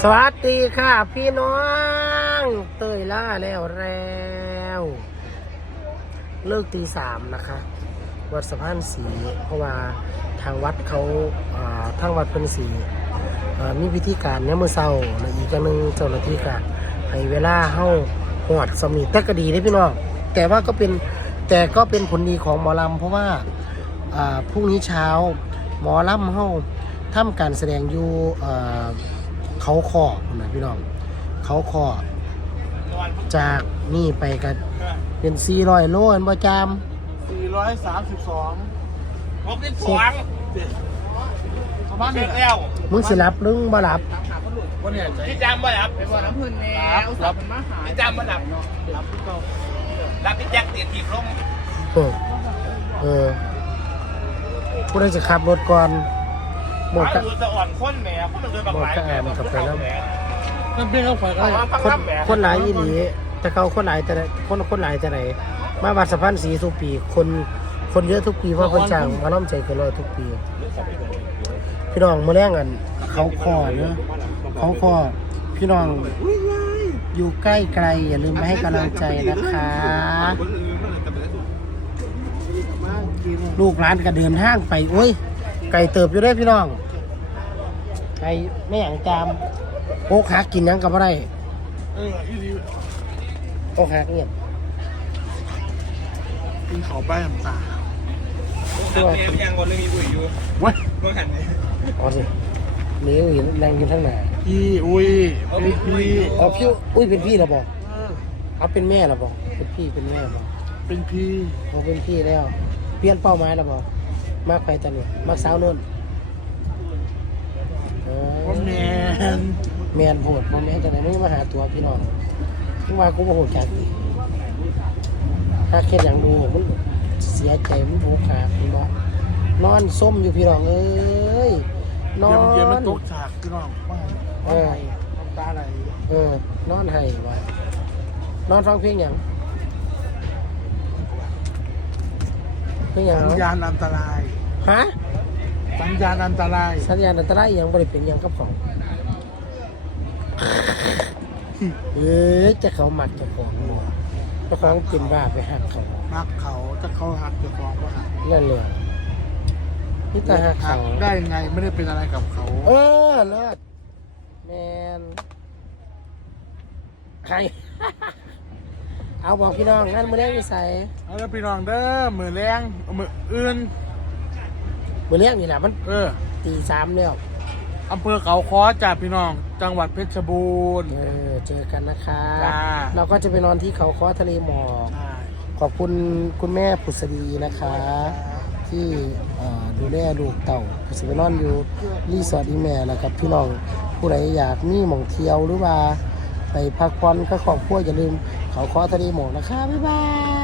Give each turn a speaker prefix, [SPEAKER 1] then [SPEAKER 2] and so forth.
[SPEAKER 1] สวัสดีค่ะพี่น้องเตยล่าแล้วเลิกตี 3นะคะวัดสะพานสีเพราะว่าทางวัดเขาทางวัดเป็นสีมีพิธีการเนี่ยเมื่อเช้าและอีกอย่างหนึ่งเจ้าหน้าที่ก็ให้เวลาเข้าหอดสมีแต่ก็ดีได้พี่น้องแต่ก็เป็นผลดีของหมอลำเพราะว่าพรุ่งนี้เช้าหมอลำเข้าทำการแสดงอยู่เขาคอนะพี่น้องเขาคอจากนี่ไปกันเป็น400 โลอันประจำ
[SPEAKER 2] 432ประมาณนี้แล้ว
[SPEAKER 1] มึงสิรับหรือบ่รับ
[SPEAKER 2] วันนี้พี่จำบ่รับเป็นวันน้ำพื้นแมวรับเป็นมาหาพี่จำบ่รับรับพี่เก่ารับพี่แจ็คเตียนถีบลง
[SPEAKER 1] ผู้ใดจะขับรถก่อนหมดก็
[SPEAKER 2] จะอ่อนข้นแหมข้นมันเดินบางหลาย
[SPEAKER 1] มันกับไปแล้ว
[SPEAKER 2] มันเป็นเอาไฟก็
[SPEAKER 1] คนหลายอีหลีแต่เขาคนหลายแต่คนหลายแต่ไหนมาวัดสะพานสีทุกปีคนเยอะทุกปีเพราะคนจ้างมาล้อมใจกันรอทุกปีพี่น้องมาแรงกันเขาคอเนอะเขาคอพี่น้องอยู่ใกล้ไกลอย่าลืมมาให้กำลังใจนะคะลูกหลานก็เดินห้างไปโอ้ยไก่เติบอยู่ได้พี่น้องไก่ไม่อย่างจามโอ๊กหักกินยังกับอะไรโอ๊กหักเนี่ย
[SPEAKER 2] กินเขาไปทำตา
[SPEAKER 1] ตัว
[SPEAKER 2] ยังคนเลยมีอุ่ยอยู่เว้ยเมื่อหัน
[SPEAKER 1] อ๋อสิเลี้ยวหินแรงกินทั้งหนา
[SPEAKER 2] พี่อุ้ยพี่
[SPEAKER 1] เอาพี่อุ้ยเป็นพี่หรอบอกเอาเป็นแม่หรอบอกเป็นพี่เป็นแม่บอก
[SPEAKER 2] เป็นพี่
[SPEAKER 1] เอาเป็นพี่แล้วเปลี่ยนเป้าหมายหรอบอกมากไปจังเลยมากสาวนุ่นแมนโหดแมนจะไหนไม่มาหาตัวพี่น้องที่ว่ากูมาโหดจังถ้าแค่อย่างดูมันเสียใจมันโผล่ขาพี่น้องนอนส้มอยู่พี่น้องเอ้ย
[SPEAKER 2] นอนเย็นมันตกฉากพี่น้องน้ำตาไหล
[SPEAKER 1] นอนให้วะนอนฟังเพลงอย่าง
[SPEAKER 2] สัญญาณอันตราย
[SPEAKER 1] ฮะ
[SPEAKER 2] สัญญาณอันตราย
[SPEAKER 1] ยังบริเป็นยังกับของจะเขาหมักจะของหัวจะของกินบ้าไปหักเขา
[SPEAKER 2] มักเขาจะเขาหักจะของก็หัก
[SPEAKER 1] นั่นเลยนี่แต่หักเขา
[SPEAKER 2] ได้ไงไม่ได้เป็นอะไรกับเขา
[SPEAKER 1] เลิศแมนใครเอาบอกพี่น้องงั้นมือแรงนิสัย
[SPEAKER 2] เอาแล้วพี่น้องเด้อมือแรงมืออื่น
[SPEAKER 1] มือแรงนี่แหละมันตี 3แล้ว
[SPEAKER 2] อำเภอเขาค้อจากพี่น้องจังหวัดเพชรบูรณ์
[SPEAKER 1] เจอกันนะคะเราก็จะไปนอนที่เขาค้อทะเลหมอกขอบคุณคุณแม่ผุษดีนะคะที่ดูแลลูกเต่าจะไปนอนอยู่รีสอร์ทอีแม่นะครับพี่น้องผู้ใดอยากมีหม่องเที่ยวหรือว่าไปพักผ่อนก็ขอบคุณอย่าลืมเขาค้อทะเลหมอกนะคะบ๊ายบาย